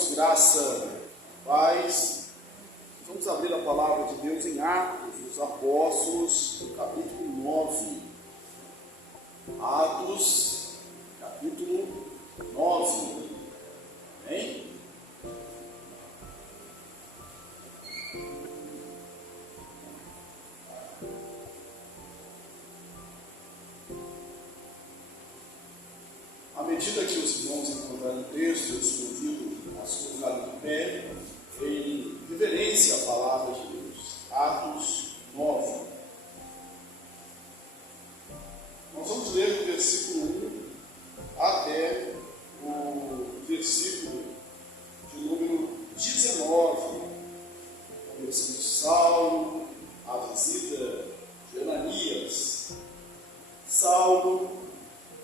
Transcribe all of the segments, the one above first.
Irmãos, graça, paz. Vamos abrir a palavra de Deus em Atos dos Apóstolos, capítulo 9. Atos, capítulo 9. Amém? À medida que os irmãos encontrarem o texto, eu os convido a se colocarem de pé em reverência à palavra de Deus. Atos 9. Nós vamos ler do versículo 1 até o versículo de número 19. A versão de Saulo, a visita de Ananias. Saulo,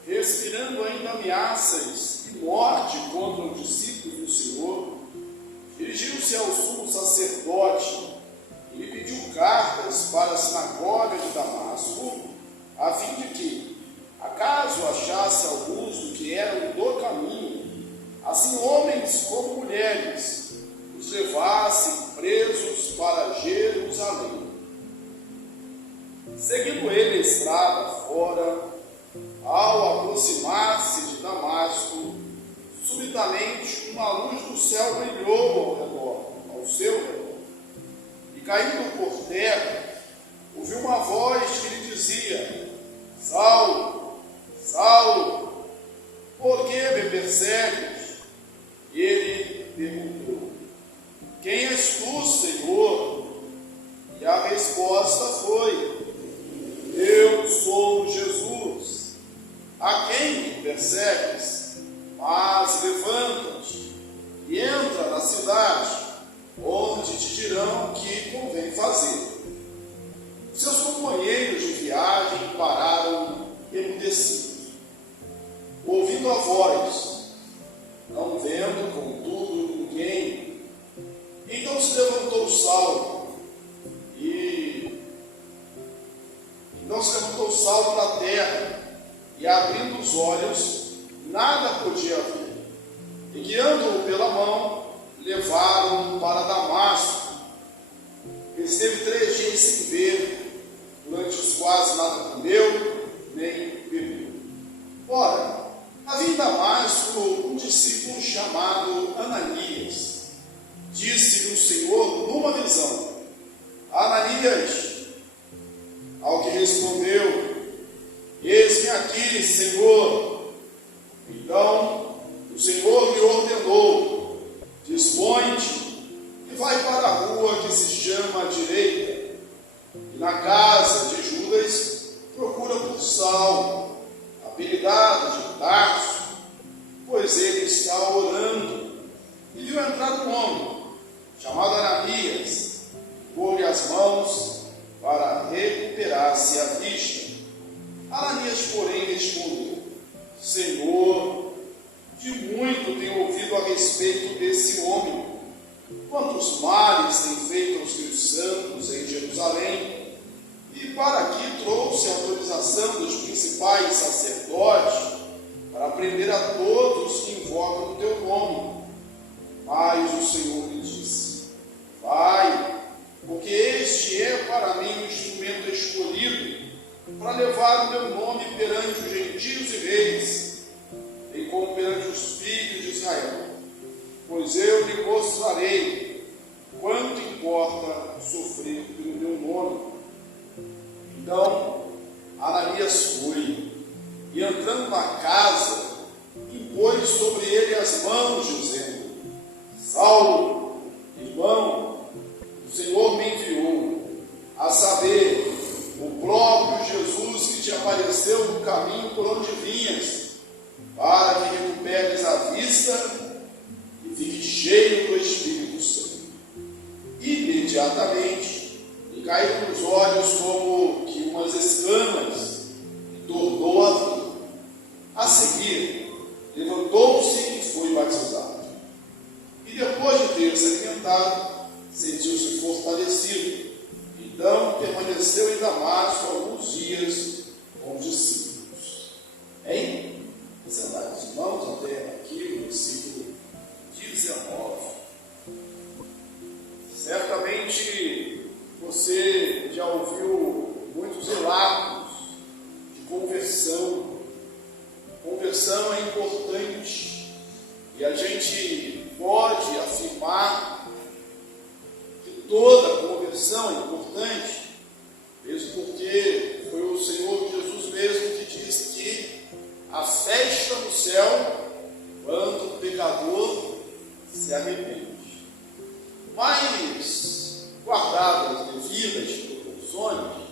respirando ainda ameaças e morte contra os discípulos do Senhor, dirigiu-se ao sumo sacerdote e lhe pediu cartas para a sinagoga de Damasco, a fim de que, acaso achasse alguns do que eram do caminho, assim homens como mulheres, os levasse presos para Jerusalém. Seguindo ele a estrada fora, ao aproximar-se de Damasco, subitamente uma luz do céu brilhou ao seu redor. E caindo por terra, ouviu uma voz que lhe dizia: Saulo, Saulo, por que me persegues? E ele perguntou: Quem és tu, Senhor? E a resposta foi: Eu sou Jesus, a quem me persegues? Mas levanta-te e entra na cidade, onde te dirão o que convém fazer. Seus companheiros de viagem pararam emudecidos, ouvindo a voz, não vendo, contudo, ninguém. Então se levantou Saulo da terra, e abrindo os olhos, nada podia ver. E guiando-o pela mão, levaram-o para Damasco. Esteve 3 dias sem ver, durante os quais nada comeu, nem bebeu. Ora, havia em Damasco um discípulo chamado Ananias. Disse-lhe o Senhor numa visão: Ananias. Ao que respondeu: Eis-me aqui, Senhor. Então o Senhor lhe ordenou: Dispõe-te e vai para a rua que se chama Direita, e na casa de Judas procura por Saulo, apelidado de Tarso, pois ele está orando. E viu entrar um homem chamado Ananias, pôr-lhe as mãos para recuperar-se a vista. Ananias, porém, respondeu: Senhor, de muito tenho ouvido a respeito desse homem, quantos males tem feito aos teus santos em Jerusalém, e para aqui trouxe a autorização dos principais sacerdotes para prender a todos que invocam o teu nome. Mas o Senhor lhe disse: Vai, porque este é para mim um instrumento escolhido para levar o meu nome perante os gentios e reis, bem como perante os filhos de Israel. Pois eu lhe mostrarei quanto importa sofrer pelo meu nome. Então Ananias foi, e entrando na casa, impôs sobre ele as mãos, dizendo: Saulo, irmão, o Senhor me enviou, a saber, o próprio Jesus que te apareceu no caminho por onde vinhas, para que recuperes a vista e fiques cheio do Espírito Santo. Imediatamente lhe caíram nos olhos como que umas escamas, e tornou a ver. A seguir, levantou-se e foi batizado. E depois de ter se alimentado, sentiu-se fortalecido. Então permaneceu em Damasco alguns dias com os discípulos. Hein? Sentar os irmãos até aqui o versículo 19. E a gente pode afirmar que toda conversão é importante, mesmo porque foi o Senhor Jesus mesmo que disse que a festa no céu quando o pecador se arrepende. Mas, guardadas as devidas proporções,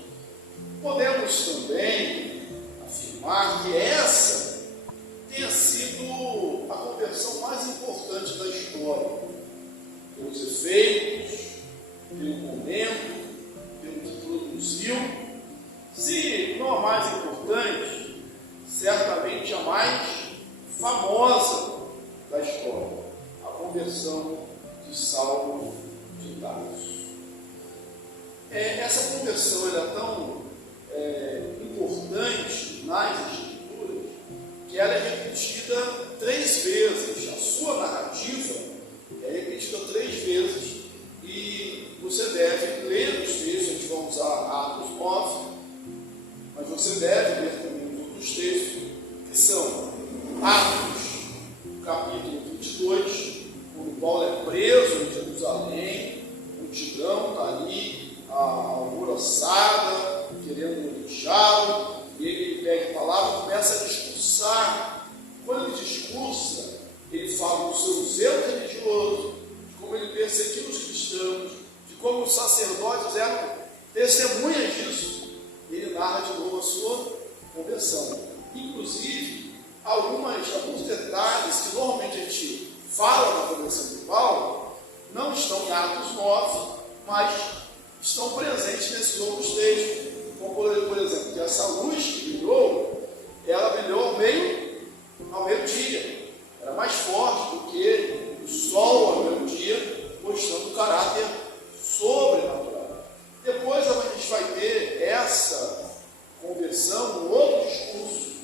podemos também afirmar que essa tenha sido a conversão mais importante da história, pelos efeitos, pelo momento, pelo que produziu. Se não a mais importante, certamente a mais famosa da história, a conversão de Saulo de Tarso. Essa conversão é tão importante nas Escrituras que ela é repetida 3 vezes. A sua narrativa é repetida 3 vezes e você deve ler os textos. A gente vai usar Atos 9, mas você deve ler também os outros textos, que são Atos, capítulo 22, quando Paulo é preso em Jerusalém, a multidão está ali alvoroçada, querendo linchá-lo, e ele pega a palavra e começa a discursar. Quando ele discursa, ele fala do seu zelo religioso, de como ele perseguiu os cristãos, de como os sacerdotes eram testemunhas disso. Ele narra de novo a sua conversão. Inclusive, alguns detalhes que normalmente a gente fala na conversão de Paulo não estão em Atos 9, mas estão presentes nesses outros textos. Como, por exemplo, que essa luz que brilhou, ela brilhou ao meio-dia. Era mais forte do que o sol ao meio-dia, mostrando o caráter sobrenatural. Depois a gente vai ter essa conversão no outro discurso,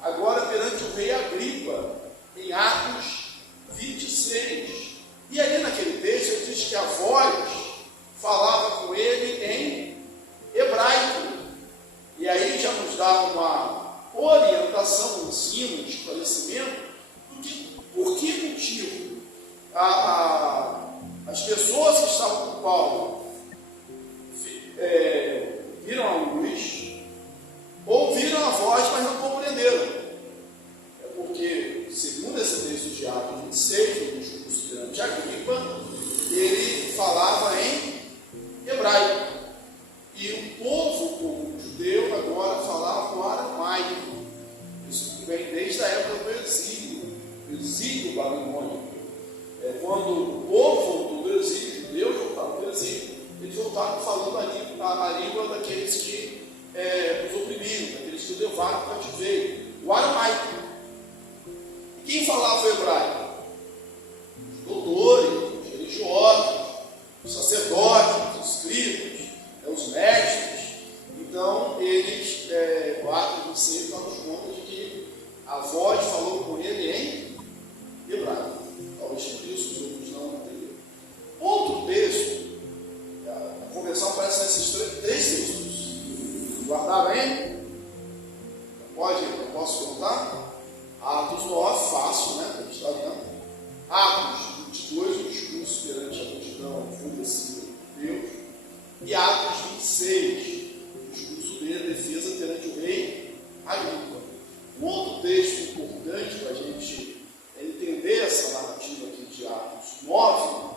agora perante o rei Agripa, em Atos 26. E ali naquele texto ele diz que a voz falava com ele em hebraico. E aí já nos dá uma orientação, um ensino, um esclarecimento do por que motivo as pessoas que estavam com Paulo viram a luz, ouviram a voz, mas não compreenderam. É porque, segundo esse texto de Atos 26, no discurso perante Agripa, ele falava em hebraico. E o povo judeu agora falava no aramaico. Isso vem desde a época do exílio babilônico. Quando o povo voltou do exílio, os judeus voltaram do exílio, eles voltaram falando a língua daqueles que os oprimiram, daqueles que levaram para o cativeiro, o aramaico. E quem falava o hebraico? Os doutores, os religiosos, os sacerdotes, os escribas, os mestres. Então, eles, o Atos 26 dá-nos conta de que a voz falou com ele em hebraico. Talvez por isso os outros não entenderam. Outro texto, a conversão aparece nesses 3 textos. Guardaram aí? Posso contar? Atos 9, fácil, né? A gente está lendo. Atos 22, o discurso perante a multidão enfurecida por Deus. E Atos 26, o discurso dele, a defesa perante o rei Agripa. Um outro texto importante para a gente entender essa narrativa aqui de Atos 9,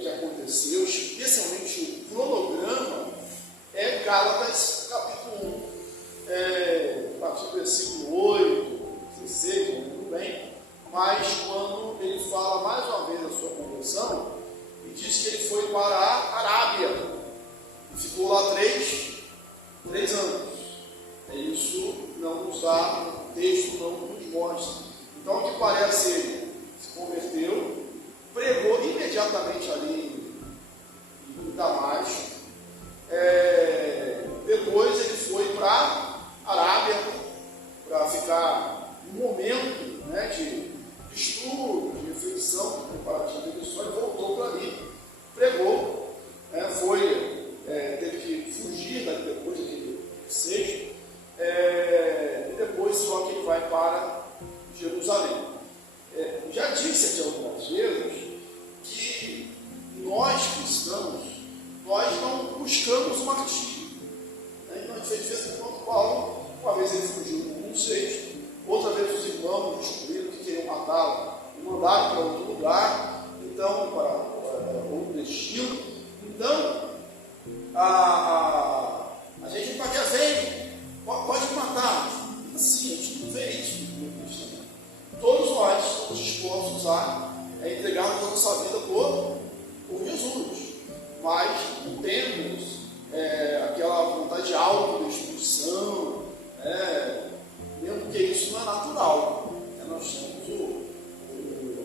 que aconteceu, especialmente o cronograma, é Gálatas capítulo 1. A partir do versículo 8, 16, não lembro bem, mas quando ele fala mais uma vez da sua conversão, e diz que ele foi para a Arábia, e ficou lá 3 anos. Isso não nos dá, o texto não nos mostra. Então, o que parece, ele se converteu, pregou imediatamente ali em Damasco. Depois ele foi para a Arábia para ficar um momento, né, de estudo, de reflexão, de preparação de missões, voltou para ali, pregou, teve que fugir depois daquele sexto, e depois só que ele vai para Jerusalém. já disse aqui algumas vezes que nós cristãos, nós não buscamos o martírio. Então, de vez em quando, Paulo, uma vez ele fugiu com um sexto, outra vez os irmãos descobriram que queriam matá-lo e mandaram para outro lugar, então, para outro destino. Então, a gente não pode dizer, pode matar. Assim, a gente não vê isso no Cristo. Todos nós estamos dispostos a entregarmos a nossa vida por Jesus, mas não temos aquela vontade de autodestruição, mesmo porque isso não é natural. Nós temos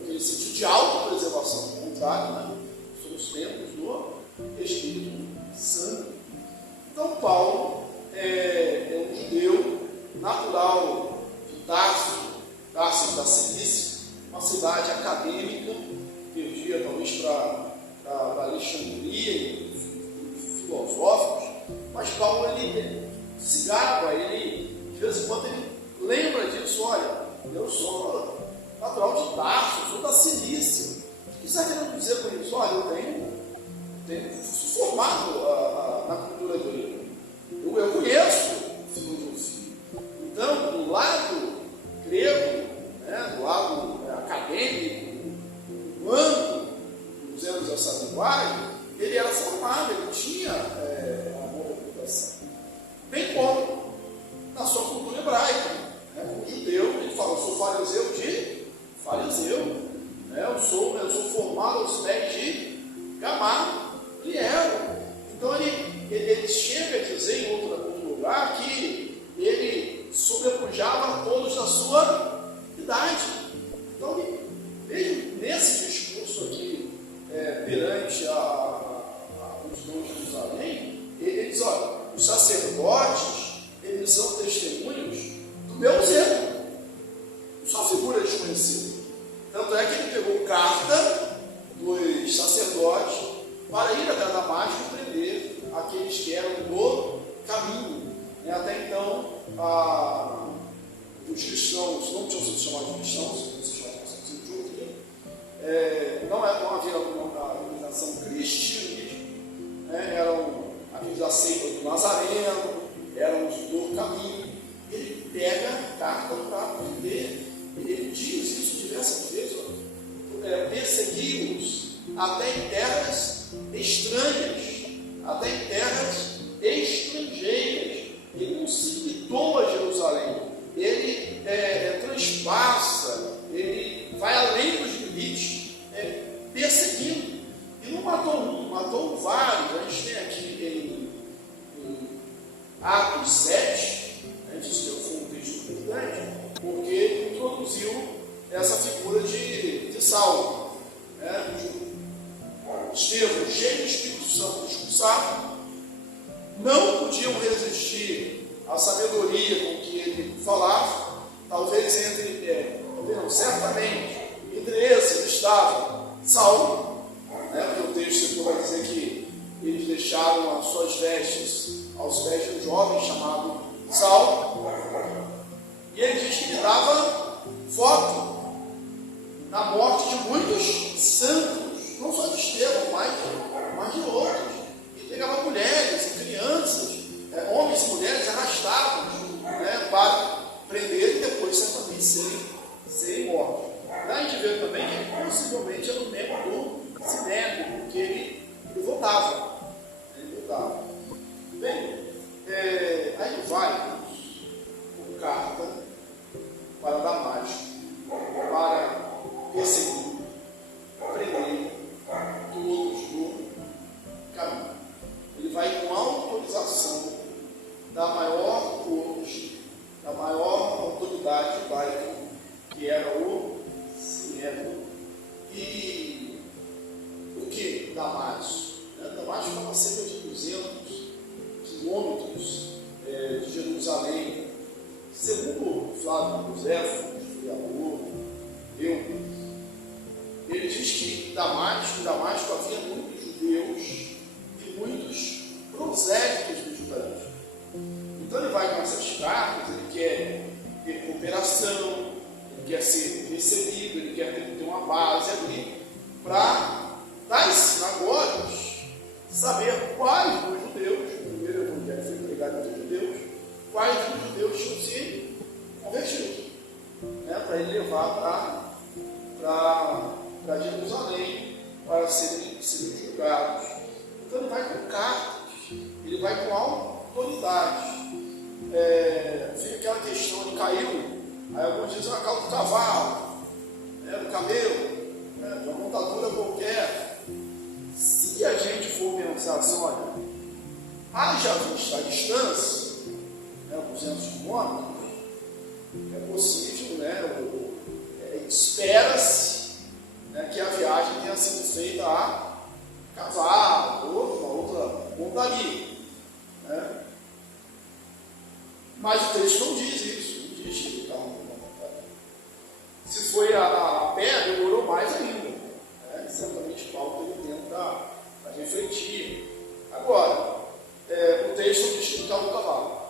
aquele sentido de autopreservação, ao contrário, somos templos do Espírito Santo. Então, Paulo é um judeu natural de Tarso da Cilícia, uma cidade acadêmica, perdia talvez para Alexandria, filosóficos, mas Paulo ele se gaba, ele de vez em quando ele lembra disso. Olha, eu sou natural de Tarso, sou da Cilícia. O que está querendo dizer com isso? Olha, eu tenho formado na cultura grega. Eu conheço filosofia. Então, do lado grego, do lado acadêmico, humano, usando essa linguagem, ele era formado, ele tinha a boa reputação. Bem como na sua cultura hebraica. Como judeu, ele fala: eu sou fariseu de fariseu. Eu sou formado aos pés de Gamaliel. Então ele chega a dizer em outro lugar que ele sobrepujava todos da sua idade. Então, mesmo nesse discurso aqui, perante os dons de Jerusalém, ele diz: olha, os sacerdotes, eles são testemunhos do meu zelo. Só figura desconhecida. Tanto é que ele pegou carta dos sacerdotes para ir até Damasco e prender aqueles que eram do caminho. Até então, os cristãos não tinham sido chamados de cristãos, se chamavam de judeus. Não havia uma organização cristianismo, eram aqueles da seita do Nazareno, eram os do caminho. Ele pega a carta para prender. Ele diz isso diversas vezes: persegui-os até em terras estranhas, até em terras estrangeiras. Ele não se limitou a Jerusalém, ele transpassa, ele vai além dos limites, perseguindo. E não matou um, matou vários. A gente tem aqui em Atos 7, isso foi um texto importante, porque introduziu essa figura de Saulo. Estevão, cheio do Espírito Santo, expulsado, não podiam resistir à sabedoria com que ele falava. Talvez certamente entre esses estava Saulo, porque o texto vai dizer que eles deixaram as suas vestes aos pés de um jovem chamado Saulo, e ele diz que ele dava voto na morte de muitos santos, não só de Estevão, mas de outros. E pegava mulheres e crianças, homens e mulheres arrastados para prender e depois certamente serem mortos. A gente vê também que ele possivelmente era um membro do Sinédrio, porque ele votava. Bem, aí ele vai com carta para Damasco, para perseguir, prender todos do caminho. Ele vai com autorização da maior corte, da maior autoridade judaica, que era o Sinédrio. E o que Damasco? Damasco estava a cerca de 200 quilômetros de Jerusalém. Segundo Flávio Josefo, historiador, ele diz que em Damasco havia muitos judeus e muitos prosélitos do judaísmo. Então ele vai com essas cartas, ele quer ter cooperação, ele quer ser recebido, ele quer ter uma base ali para das sinagogas saber quais dos judeus, o primeiro evangelho foi pregado entre os judeus, quais dos judeus tinham se convertido, né, para ele levar para Jerusalém para serem julgados. Então ele vai com cartas, ele vai com autoridade. Fica aquela questão de caiu, aí alguns dizem caiu do cavalo, do camelo, de uma montadura qualquer. Se a gente for pensar assim, olha, haja vista à distância, 200 quilômetros, é possível, espera-se que a viagem tenha sido feita a cavalo, ou uma outra montaria. Mas o texto não diz isso, não diz que está uma montaria. Se foi a pé, demorou mais ainda. Certamente Paulo teve tempo para refletir. Agora, o texto diz que ele caiu do cavalo.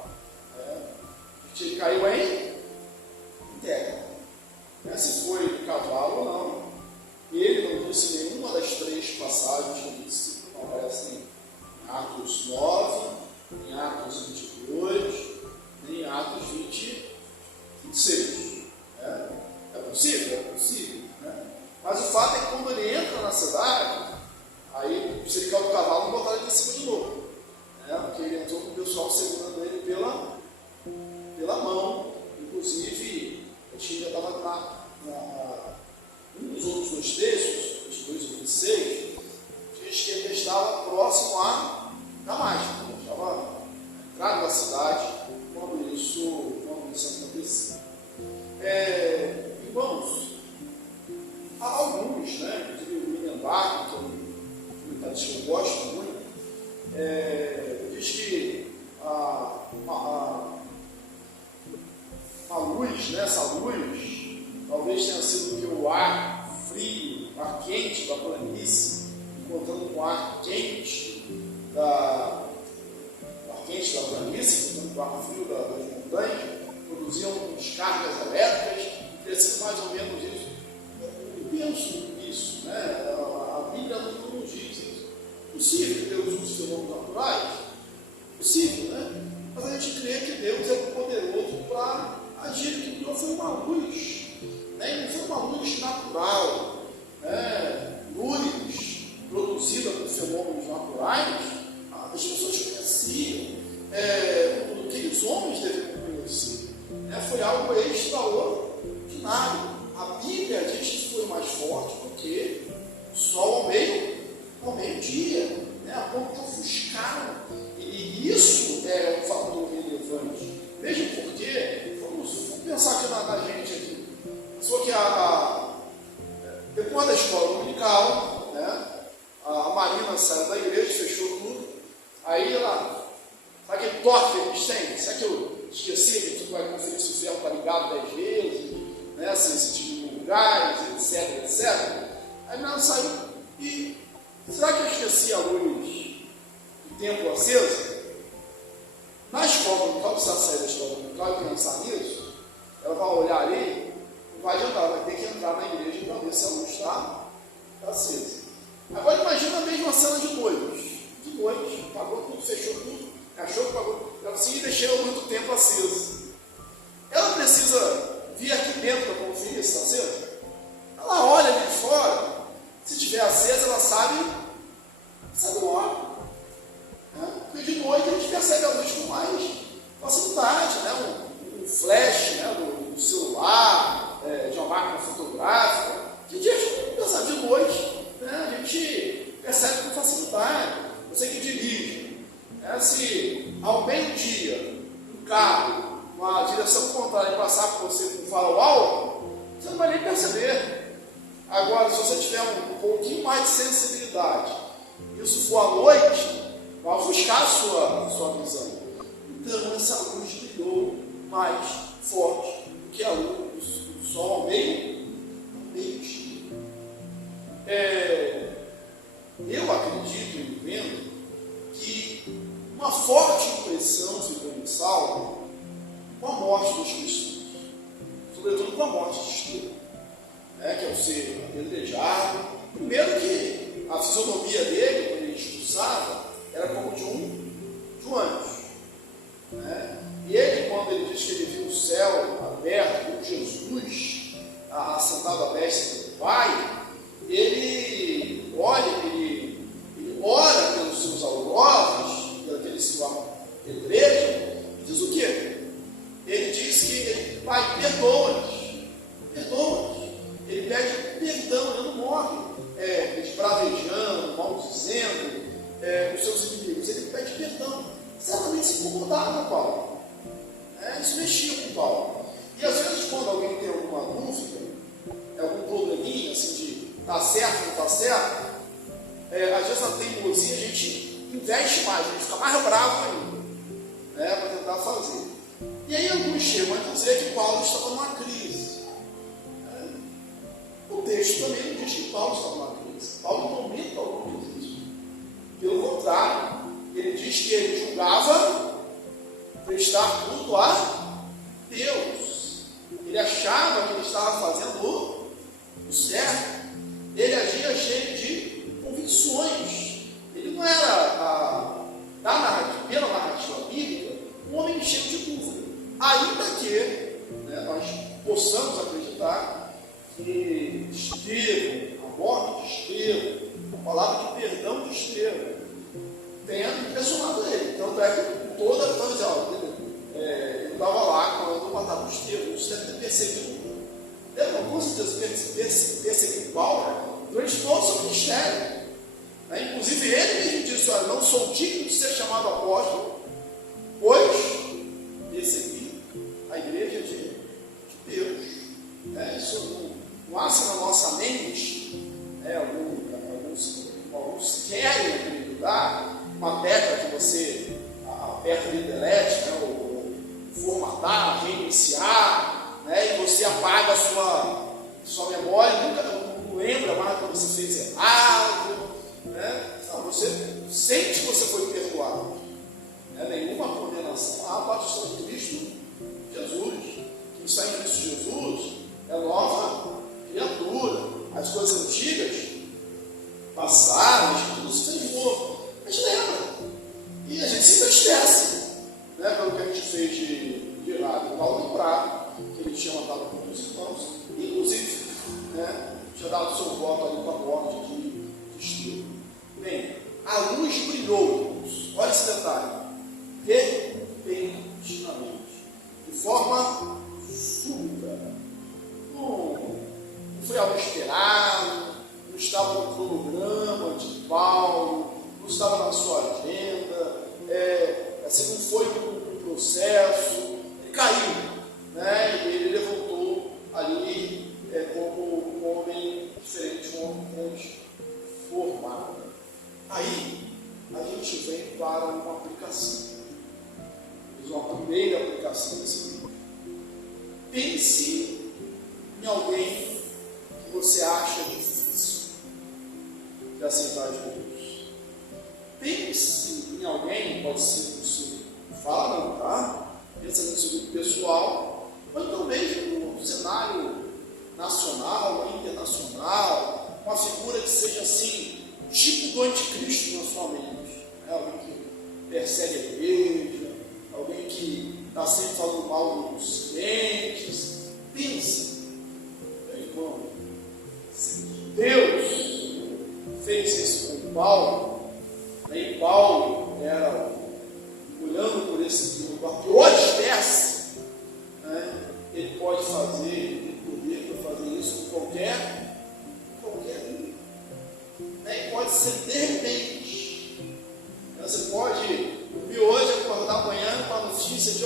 Ele caiu em terra. Se foi de cavalo ou não. Ele não disse nenhuma das três passagens que aparecem em Atos 9, em Atos 22, nem em Atos 26. É possível? É possível. Mas o fato é que quando ele entra na cidade, aí se ele caiu do cavalo, não botaram ele em cima de novo. Porque ele entrou com o pessoal segurando ele pela mão. Inclusive, acho que já estava um dos outros dois textos, os 2 e 26, diz que ele estava próximo a Damasco, estava entrado na cidade quando isso aconteceu. Irmãos, há alguns, inclusive o William Barton, que é um comentarista que eu gosto muito, diz que a luz, essa luz, talvez tenha sido que o ar frio, o ar quente da planície, encontrando com o ar quente da planície, encontrando com o ar frio das montanhas, produziam descargas elétricas, teria sido mais ou menos isso. Eu penso nisso, a Bíblia não nos diz isso. Possível que Deus use fenômenos naturais? Possível, mas a gente crê que Deus é poderoso para agir, que não foi uma luz, não foi uma luz natural, luz produzida por fenômenos naturais, as pessoas conheciam, aqueles homens deveriam conhecer, foi algo extraordinário. A Bíblia diz que foi mais forte do que o sol ao meio-dia, a ponto que ofuscaram, e isso é um fator relevante. Vejam porque, vamos pensar aqui na gente aqui. Só que depois da escola dominical, a Marina saiu da igreja, fechou tudo, aí ela, sabe aquele toque que eles têm? Será que eu esqueci que tu vai conferir se o ferro está ligado 10 vezes, se tipo gás, etc. Aí ela saiu e, será que eu esqueci a luz do templo acesa? Na escola dominical, precisa sair da escola dominical e pensar nisso, ela vai olhar ali, não vai adiantar, vai ter que entrar na igreja para ver se a luz está acesa. Agora imagina a mesma cena de noite, pagou tudo, fechou tudo, cachorro pagou, ela conseguiu deixar a luz do templo acesa. Ela precisa vir aqui dentro para conferir se está acesa? Ela olha ali de fora, se estiver acesa, ela sabe logo. Porque de noite a gente percebe a luz com mais facilidade, um flash do celular, de uma máquina fotográfica. De dia a gente não percebe, de noite a gente percebe com facilidade. Você que dirige, se ao meio-dia um carro, uma direção contrária, passar por você com farol alto, você não vai nem perceber. Agora, se você tiver um pouquinho mais de sensibilidade, isso for à noite, vai ofuscar a sua visão. Então, essa luz brilhou mais forte do que a luz do sol ao meio-dia. Eu acredito e entendo que uma forte impressão ficou em Saulo com a morte dos cristãos, sobretudo com a morte de Estevão. ser apedrejado. Primeiro que a fisionomia dele, quando ele expulsava, era como de um anjo. Né? E ele, quando ele diz que ele viu o céu aberto, com Jesus assentado à destra do Pai, ele olha, ele ora pelos seus algozes, daqueles que o apedrejam, e diz o quê? Ele diz que, Pai, perdoa-nos, perdoa-nos. Ele pede perdão, ele não morre esbravejando, maldizendo os seus inimigos, ele pede perdão. Certamente se incomodava com Paulo. Isso mexia com Paulo. E às vezes, quando alguém tem alguma dúvida, algum probleminha, assim, de está certo ou não está certo, às vezes na teimosia a gente investe mais, a gente fica mais bravo ainda, para tentar fazer. E aí alguns chegam a dizer que Paulo estava numa crise. O texto também não diz que Paulo estava numa crise. Paulo não momento algum diz isso. Pelo contrário, ele diz que ele julgava prestar culto a Deus. Ele achava que ele estava fazendo o certo. Ele agia cheio de convicções. Ele não era, pela narrativa bíblica, um homem cheio de dúvida. Ainda que nós possamos acreditar que Estevão, a morte de Estevão, a palavra de perdão de Estevão, tenha impressionado ele. Tanto é que toda a coisa, ele estava lá quando mataram o Estevão, isso deve ter perseguido. Ele não com certeza perseguido Paulo durante todo o seu ministério. Inclusive ele mesmo disse: olha, não sou digno de ser chamado apóstolo, pois persegui a igreja de Deus. Isso não nasce na nossa mente. Alguns querem acreditar uma tecla que você aperta ali delete, ou formatar, reiniciar, e você apaga a sua memória e nunca não lembra mais quando você fez errado. Não, você sente que você foi perdoado. Nenhuma condenação há para o de Cristo Jesus. Quem está em Cristo Jesus é nova criatura. As coisas antigas passaram, tudo se fez novo. A gente lembra. E a gente se entristece pelo que a gente fez de errado. Paulo lembrava que ele tinha matado com os irmãos, inclusive tinha dado seu voto ali para a morte de Estevão. Bem, a luz brilhou. Olha esse detalhe. Repentinamente, de forma súbita. Não foi algo esperado, não estava no cronograma de Paulo, não estava na sua agenda, assim, não foi um processo. Ele caiu, e ele levantou ali como um homem diferente, um homem transformado. Aí a gente vem para uma aplicação. Uma primeira aplicação desse livro. Pense em alguém que você acha difícil de aceitar Jesus. Pense em alguém, pode ser no seu fala, tá? Pensa no seu grupo pessoal, ou então mesmo no cenário nacional ou internacional, uma figura que seja assim, tipo do anticristo na sua mente. Alguém que persegue a igreja, alguém que está sempre falando mal dos crentes. Pensa, irmão, se Deus fez isso com Paulo, e Paulo era, olhando por esse mundo, a pior espécie, ele pode fazer, ele tem poder para fazer isso com qualquer um. E pode ser de repente. Você pode dormir hoje, acordar amanhã com a notícia de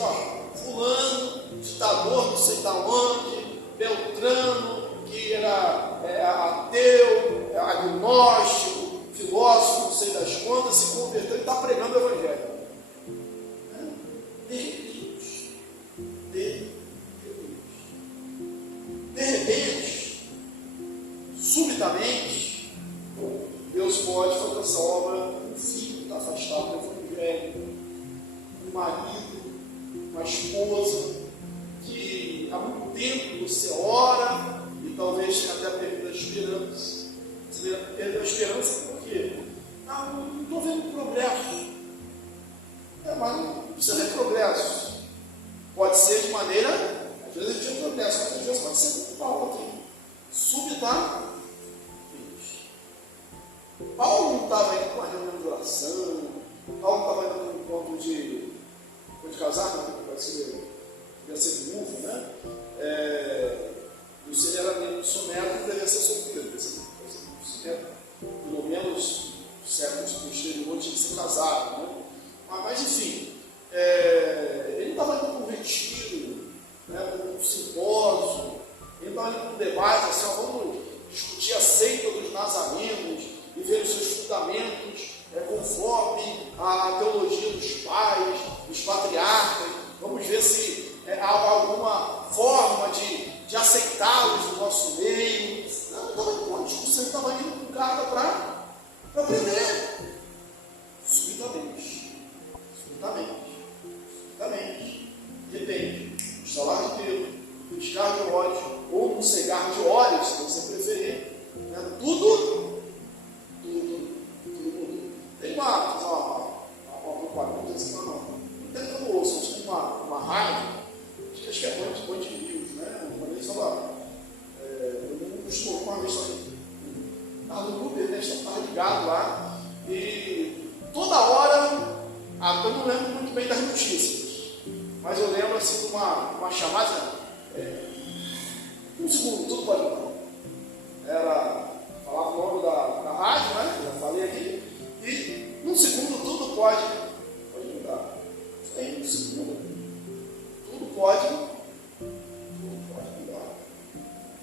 fulano, ditador não sei da onde, Beltrano, que era ateu, agnóstico, filósofo, não sei das quantas, se converteu e está pregando o evangelho. De repente, subitamente, Deus pode fazer essa obra. Um filho está afastado do evangelho, um marido, uma esposa que há muito tempo você ora e talvez tenha até perdido a esperança. Você perdeu a esperança por quê? Não estou vendo progresso. Mas não precisa ver progresso. Pode ser de maneira, às vezes ele tinha progresso, mas às vezes pode ser como Paulo aqui. Subitamente. Paulo não estava indo para uma reunião de oração, Paulo não estava indo para um encontro de casar, não, vai ser viúvo, né? E se ele era menino soneto, deveria ser solteiro. Pelo menos séculos posteriores tinha que ser casado, né? Mas enfim, ele não estava indo para um retiro, né, para um simpósio, ele não estava indo para um debate, assim, vamos discutir a seita dos nazarenos e ver os seus fundamentos conforme a teologia dos pais, dos patriarcas, vamos ver se há alguma forma de aceitá-los no nosso meio. Não estava indo para uma discussão, ele estava indo com carga para aprender. Subitamente. Depende. Um estalar de dedo, um piscar de olhos, ou um cegar de olhos, se você preferir. Né? Tudo. Tem uma propaganda assim, não tem que eu ouço, mas tem uma rádio, acho que é Band News, né? Uma vez estava. Eu não costumo uma vez também. Estava no Uber, né? Estava ligado lá. E toda hora, eu não lembro muito bem das notícias, mas eu lembro assim de uma chamada, um segundo, tudo pode mudar. Falava o nome da rádio, né? Já falei aqui, e num segundo tudo pode mudar. Isso aí, num segundo, tudo pode mudar.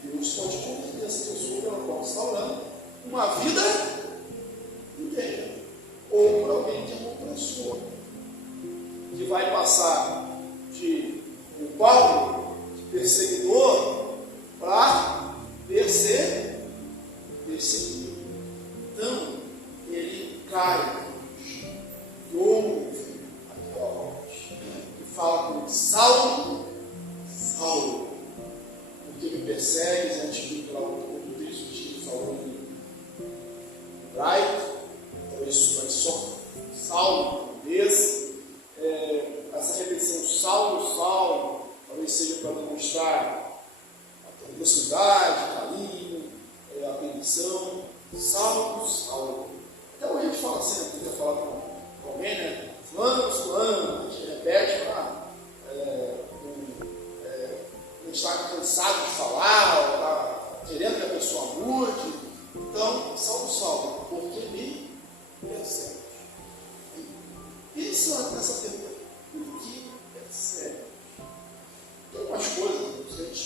Deus pode converter essa pessoa pela qual está orando uma vida inteira. Ou por alguém que é um opressor, que vai passar de um Paulo, de perseguidor, para perseguido. Então, ele cai e ouve aquela voz e fala com ele: Saulo, Saulo, porque me persegues? Antes de ir pela outra texto que ele falou em hebraico. Isso vai só Saulo, essa repetição Saulo, Saulo, talvez seja para demonstrar a velocidade, carinho, a permissão. Saulo, Saulo. Até hoje a gente fala assim, tenta falar com alguém, né? Fulano, a gente repete para não estar cansado de falar, está querendo que a pessoa mude. Então, Saulo, porque me persegue. Pensa nessa pergunta: por que persegue? Tem umas coisas que a gente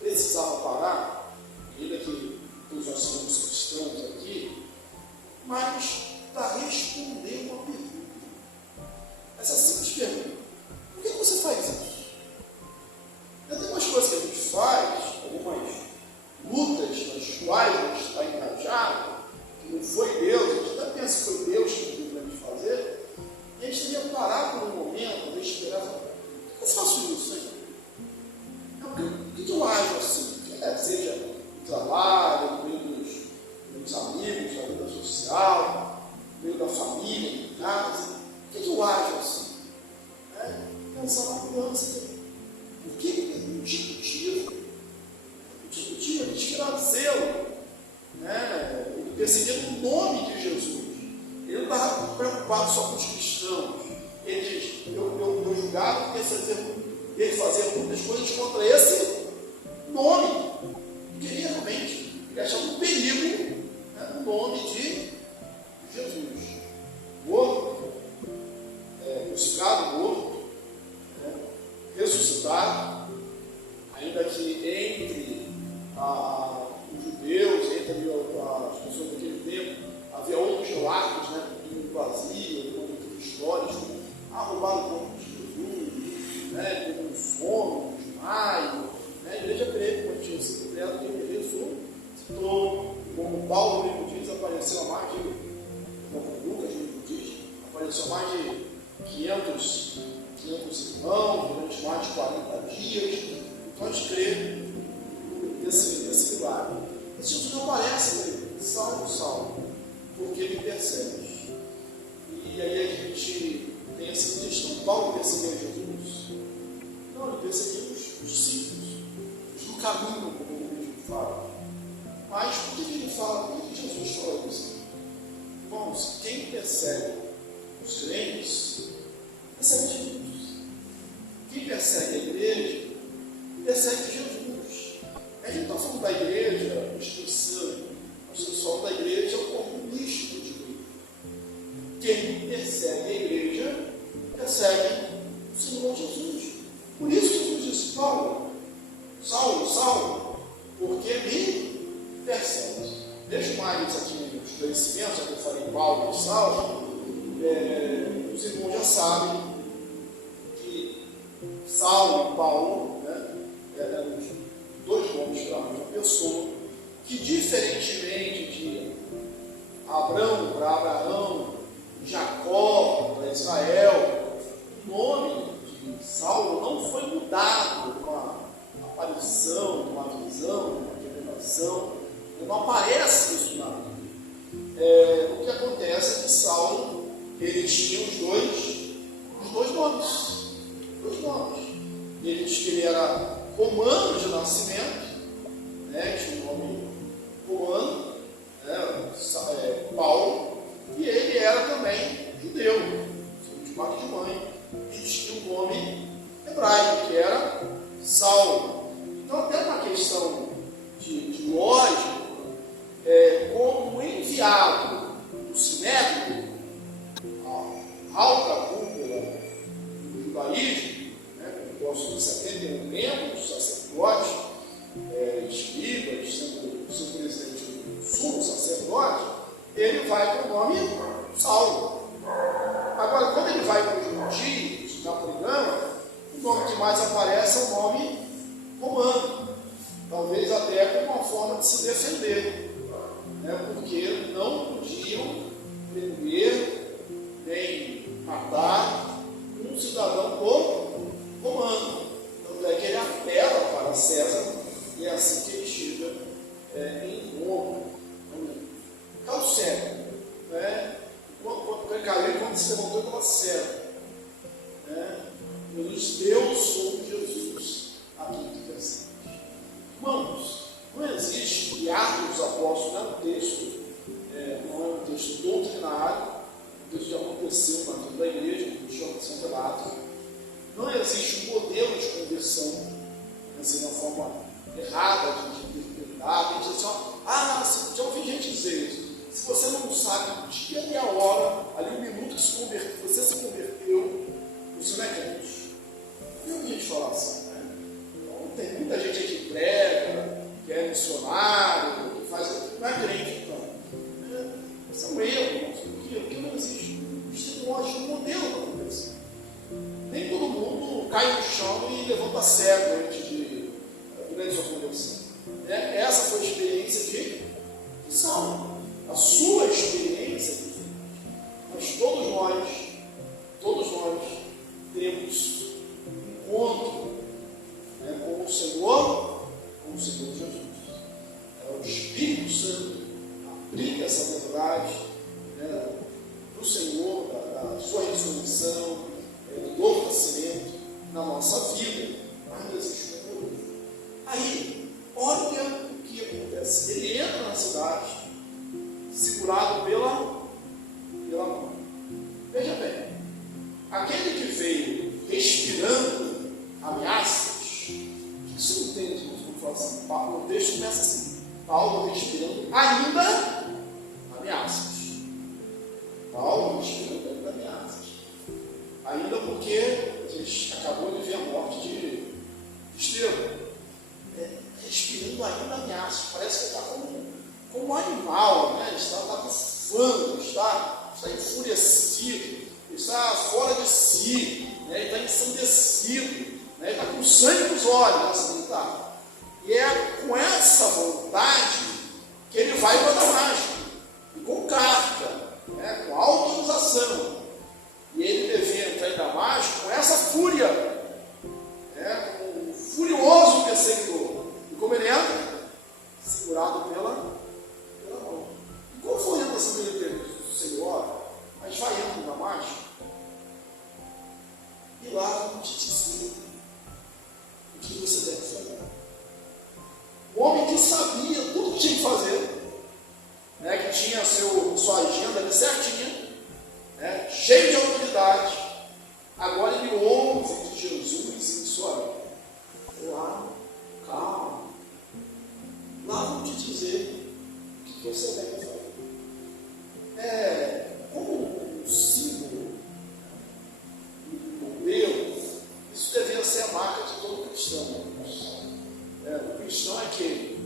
precisava parar, ainda que todos nós somos cristãos aqui, mas para responder uma pergunta. Essa simples pergunta: por que você faz isso? Tem algumas coisas que a gente faz, algumas lutas nas quais a gente está engajado, que não foi Deus, a gente até pensa que foi Deus que pediu para a gente fazer, e a gente teria que parar por um momento, respirar. Por que eu faço isso, hein? Por que eu ajo assim? Seja no trabalho, no meio dos amigos, na vida social, no meio da família, em casa. Por que eu ajo assim? Pensar na criança. Por que não discutir? Discutir, tirar zelo. Ele perseguia o nome de Jesus. Ele não estava preocupado só com os cristãos. Ele diz: eu julgava que ele fazia muitas coisas contra esse nome. Ele queria realmente, ele achava um perigo no nome de Jesus. Morto, crucificado, morto, ressuscitado, ainda que entre os judeus, entre as pessoas daquele tempo, havia outros relatos, do vazio, de outras histórias, roubaram o corpo de Jesus, como um sono, um desmaio. A igreja crê, quando tinha sido criado, que ele ressuscitou. Como Paulo mesmo diz, apareceu a mais de, como Lucas mesmo diz, apareceu a mais de 500 irmãos durante mais de 40 dias. Então a gente crê nesse milagre. Esse Jesus não porque me persegues. E aí a gente tem essa questão: Paulo perseguiu Jesus? Não, ele perseguiu os discípulos, os do caminho, como ele mesmo fala. Mas por que ele fala? Por que Jesus fala isso? Irmãos, quem persegue os crentes persegue Jesus. Quem persegue a igreja persegue Jesus. A gente está falando da igreja, instituição, nós estamos falando da igreja como místico de Deus. Quem persegue a igreja persegue o Senhor Jesus. Por isso Jesus disse: Saulo, Saulo, porque me persegue. Deixa mais aqui nos esclarecimentos, já que eu falei Paulo e Saulo, os irmãos já sabem que Saulo e Paulo, né, eram dois nomes para uma pessoa que, diferentemente de Abraão para Abraão, Jacó para Israel, o nome de Saulo não foi mudado com uma aparição, com uma visão, com uma revelação. Não aparece isso na Bíblia. O que acontece é que Saulo, ele tinha os dois nomes. Ele diz que ele era romano de nascimento, né, tinha o nome romano, né, Paulo, e ele era também judeu, filho de pai e de mãe, e tinha o nome hebraico, que era Saulo. Então, até uma questão de lógica, como enviado do Sinédrio, a alta cúpula do judaísmo, né, composto de 71 membros, sacerdotes, escribas, sendo o presidente do sumo sacerdote, ele vai com o nome Saulo. Agora, quando ele vai para os gentios, na poligama, o nome que mais aparece é o nome romano, talvez até como uma forma de se defender, né, porque não podiam prender nem matar um cidadão romano. Tanto é que ele apela para César, e é assim que ele chega em Roma. Então, cego, né? Quando se levantou, estava cego, né? Jesus, eu sou Jesus, aqui que persegue. Irmãos, não existe, e Atos dos Apóstolos não é um texto, não é um texto doutrinário, um texto que aconteceu na vida da igreja, que chama São Relato. Não existe um modelo de conversão, assim, uma forma errada de interpretar. A gente diz assim, já ouvi gente dizer isso. Se você não sabe o dia e a hora, ali o minuto que você se converteu, você não é crente. Eu ouvi gente falar assim, né? Então, tem muita gente aqui que prega, que é missionário, que faz. Não é crente, então. Isso é um erro, porque não existe. Isso não é um modelo da conversão. Nem todo mundo cai no chão e levanta cego durante sua conversão. Essa foi a experiência de Saulo. A sua experiência, mas todos nós temos um encontro, né, com o Senhor Jesus. O Espírito Santo aplica essa verdade, né, do Senhor, da sua ressurreição, do novo nascimento na nossa vida, mas não existe um outro. Aí, olha o que acontece. Ele entra na cidade, segurado pela mão. Veja bem, aquele que veio respirando ameaças, isso não tem, vamos falar assim, o texto começa assim: Paulo respirando ainda ameaças. Paulo respirando ainda ameaças. Ainda porque a gente acabou de ver a morte de Estevão. Respirando ainda ameaças. Parece que está como um animal, né? Está bufando, está enfurecido, está fora de si, né? Está ensandecido, né? Está com sangue nos olhos, assim está. E é com essa vontade que ele vai para Damasco, e com carta, né? Com autorização. E ele devia entrar em Damasco com essa fúria, né? Com um furioso perseguidor. E como ele entra? Segurado pela mão. E qual foi a orientação dele? né, que tinha sua agenda ali certinha, né, cheio de autoridade, agora ele ouve de Jesus e diz: olha, calma, lá vou te dizer o que você deve fazer. Como um símbolo, um modelo, isso deveria ser a marca de todo cristão. O cristão é aquele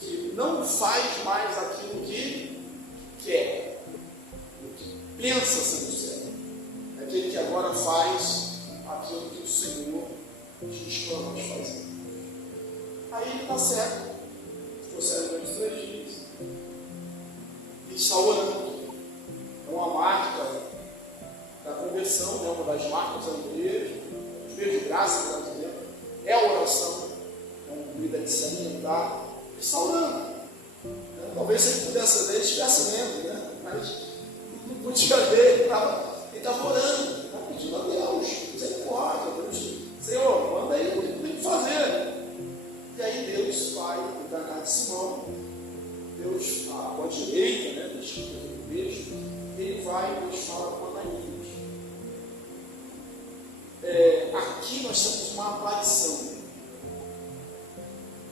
que não faz mais aquilo que quer, o que pensa ser o certo. É aquele que agora faz aquilo que o Senhor diz para nós fazer. Aí ele está certo. Ficou certo durante 3 dias. Ele está orando. É uma marca da conversão, né? Uma das marcas da igreja, os meios de graça que nós temos, é a oração. É uma vida de se alimentar. Ele está orando. Talvez se ele pudesse ler, ele estivesse lendo, né? Mas não podia ler, ele estava orando, estava pedindo a Deus, misericórdia, Deus, Senhor, manda aí o que tem que fazer. E aí Deus vai da casa de Simão, Deus, com a direita, né, do beijo, ele vai e Deus fala com Ananias. Aqui nós temos uma aparição.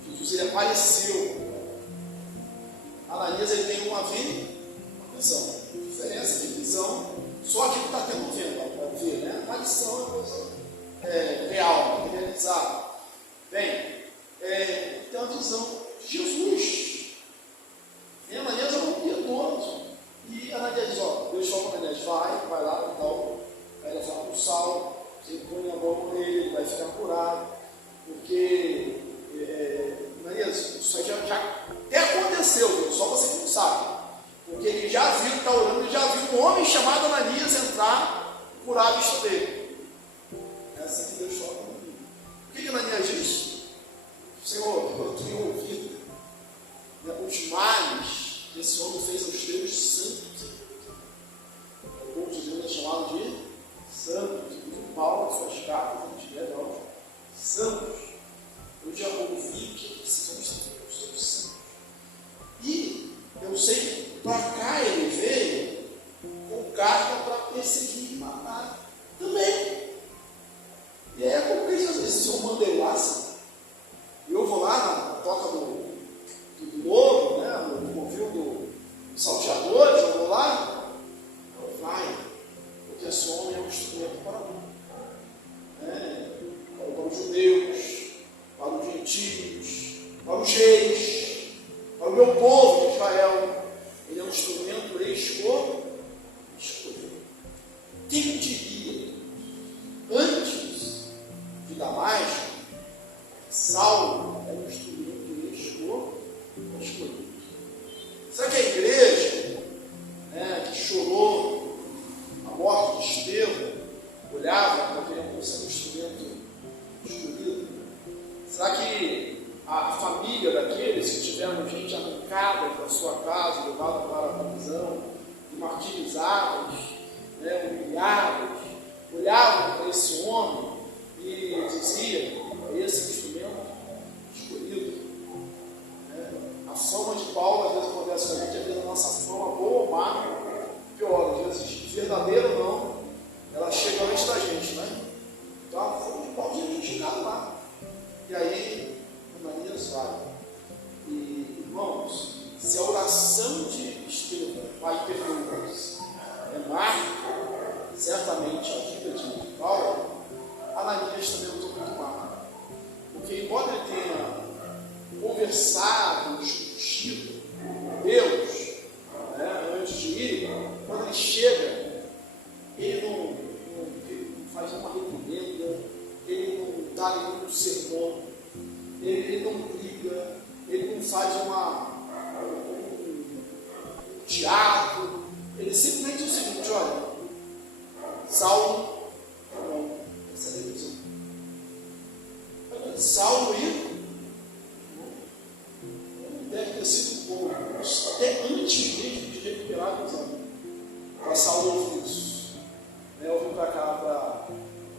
Jesus, ele apareceu. Ananias, ele tem uma visão. A diferença de visão, só que ele está tendo ver, né? Aparição é coisa real, materializada. Bem, tem uma visão de Jesus. E Ananias é um piedoso. E Ananias diz: Deus fala para Ananias, vai lá e tal, vai levar para o Saulo, você põe a mão nele, ele vai ficar curado, porque Ananias, isso aí já até aconteceu, Deus, só você que não sabe, porque ele já viu que está orando, ele já viu um homem chamado Ananias entrar e curar a vista dele. É assim que Deus fala para Ananias. O que Ananias diz? Senhor, eu tenho ouvido, né, os males que esse homem fez aos teus santos. O povo de Deus é chamado de santos. Paulo, as suas cartas, santos. Eu já ouvi que esses são os santos. E eu sei que para cá ele veio com carta para perseguir e matar também. E aí é como que esse senhor manda eu lá, assim. Eu vou lá na toca do lobo, né, no covil do salteador, eu vou lá, vai, porque esse homem é um instrumento para mim. Para os judeus, para os gentios, para os reis, para o meu povo de Israel. Ele é um instrumento escolhido. Quem diria, antes de Damasco, Saulo era um instrumento escolhido. Será que a igreja, que chorou a morte de Estevão, olhava para aquele como sendo um instrumento escolhido? Será que a família daqueles que tiveram gente arrancada da sua casa, levada para a prisão, martirizados, humilhados, olhavam para esse homem e diziam: esse é o instrumento escolhido? A fama de Paulo às vezes acontece com a gente, às vezes a nossa fama, boa ou má, pior, às vezes verdadeira ou não, ela chega antes da gente, né? Então a fama de Paulo tinha gente chegado lá. E aí, Ananias vai. E, irmãos, se a oração de Estevão, Pai perdoa-nos, marca certamente a vida de Paulo, Ananias também não muito marca. Porque, embora ele tenha conversado, discutido com Deus, antes de ir, quando ele chega, ele não faz uma reprimenda, ele não dá nenhum sermão, ele não briga, ele não faz um teatro, ele simplesmente diz o seguinte: olha, Saulo, não, essa é a revisão. Saulo deve ter sido bom, até antes mesmo de recuperar a visão, para Saulo ouvir isso. Ouviu para cá para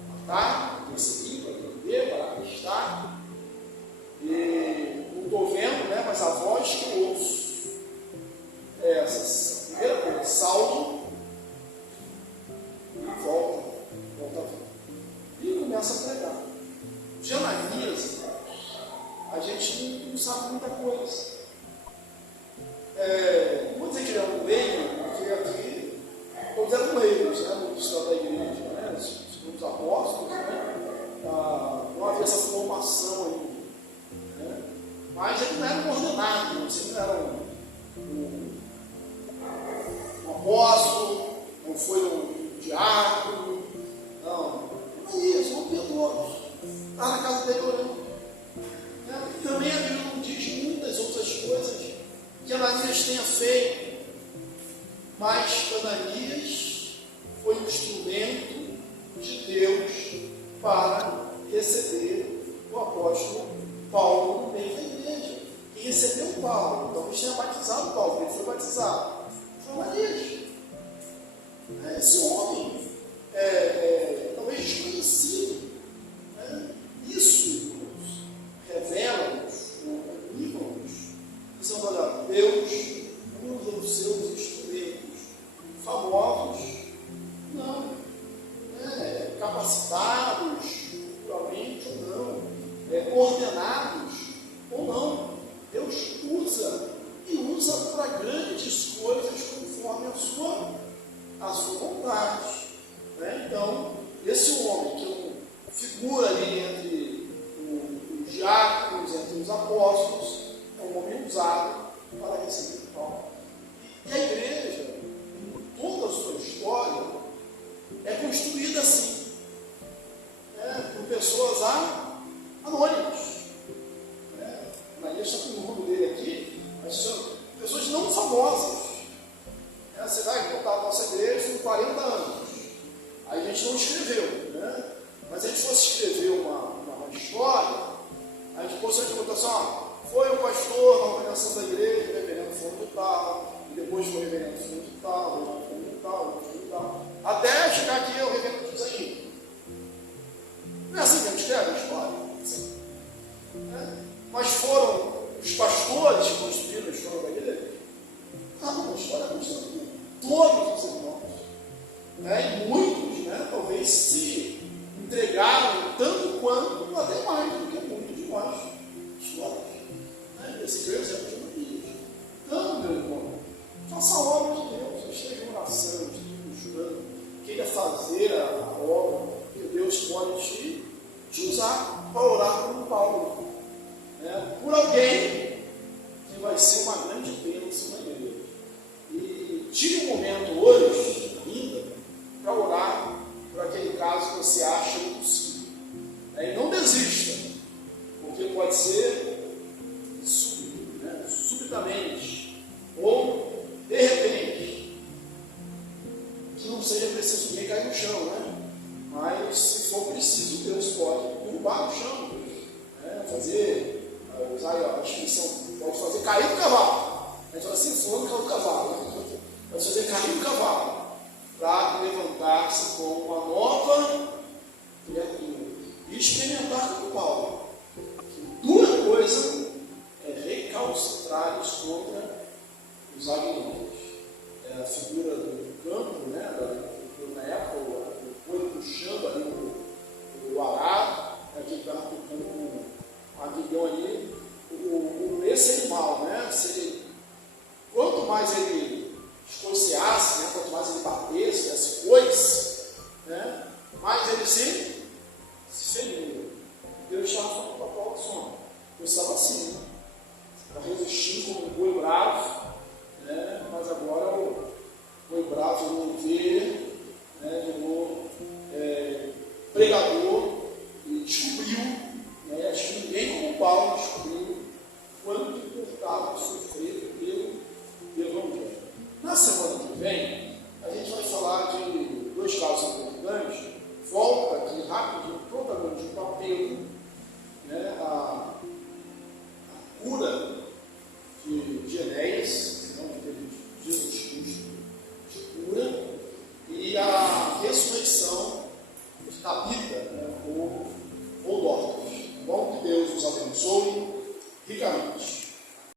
matar, para perseguir, para prender, para arrestar. E não estou vendo, mas a voz que eu ouço Vou dizer que ele é um leigo, porque aqui todos eram leigos, né, no história da igreja, né, os apóstolos, né, não havia essa formação ainda, né, mas ele não era um ordenado, você não era um apóstolo, não foi um diácono, não isso, um piedoso, está na casa dele orando. Também a Bíblia não diz muitas outras coisas que Ananias tenha feito, mas Ananias foi um instrumento de Deus para receber o apóstolo Paulo no meio da igreja. E recebeu Paulo, talvez tenha batizado Paulo, ele foi batizado. Foi Ananias. Esse homem talvez desconhecido. Isso revela-nos, anima-nos, dizendo: olha, Deus usa os seus instrumentos famosos, não, capacitados, culturalmente ou não, ordenados ou não. Deus usa e usa para grandes coisas conforme a sua vontade. Então, esse homem que é uma figura ali entre os diáconos, entre os apóstolos, é um homem usado para receber Paulo. E a igreja, em toda a sua história, é construída assim, por pessoas anônimas. Maria está com o nome dele aqui, mas são pessoas não famosas. Você vai contar a nossa igreja com 40 anos. Aí a gente não escreveu, né? Mas se a gente fosse escrever uma história, a gente fosse contar assim: foi o pastor na organização da igreja, o reverendo fulano de tal, e depois foi o reverendo fulano de tal, o reverendo fulano de tal, o fulano de tal, até chegar aqui o reverendo José. Não é assim que a gente escreve a história? Sim. Mas foram os pastores que construíram a história da igreja? Não, a história é construída por todos os irmãos. E muitos, talvez se entregaram tanto quanto, até mais do que muitos de nós. Histórias. Esse grande exemplo de Ananias. Então, meu irmão, faça a obra de Deus, esteja em oração, esteja buscando, queira fazer a obra que Deus pode te usar para orar como Paulo. Por alguém que vai ser uma grande bênção na igreja. E tire um momento hoje, ainda, para orar por aquele caso que você acha impossível. E não desista, porque pode ser subitamente, ou de repente, que não seja preciso ninguém cair no chão, mas se for preciso, Deus pode derrubar no chão, usar a expressão, pode fazer cair do cavalo. A gente fala assim: fulano caiu do cavalo. Pode fazer cair do cavalo para levantar-se com uma nova criatura e experimentar como Paulo. Dura coisa é recalcitrares contra os aguilhões. A figura do campo, na época, o boi puxando ali o arado, que estava tocando com um aguilhão ali. Esse animal, quanto mais ele escoceasse, quanto mais ele batesse, esse coice, mais ele se feria. Deus estava falando para Paulo do sono. Eu estava assim, para resistir como um boi bravo, mas agora o boi bravo não vê, virou pregador e descobriu, acho que ninguém como Paulo descobriu quanto importava sofrer pelo Evangelho. Na semana que vem, a gente vai falar de dois casos importantes. Volta aqui rapidinho, o protagonismo para Pedro, a cura de Enéas, que Jesus Cristo cura, e a ressurreição de Tabita, ou Dorcas. Bom, que Deus os abençoe ricamente.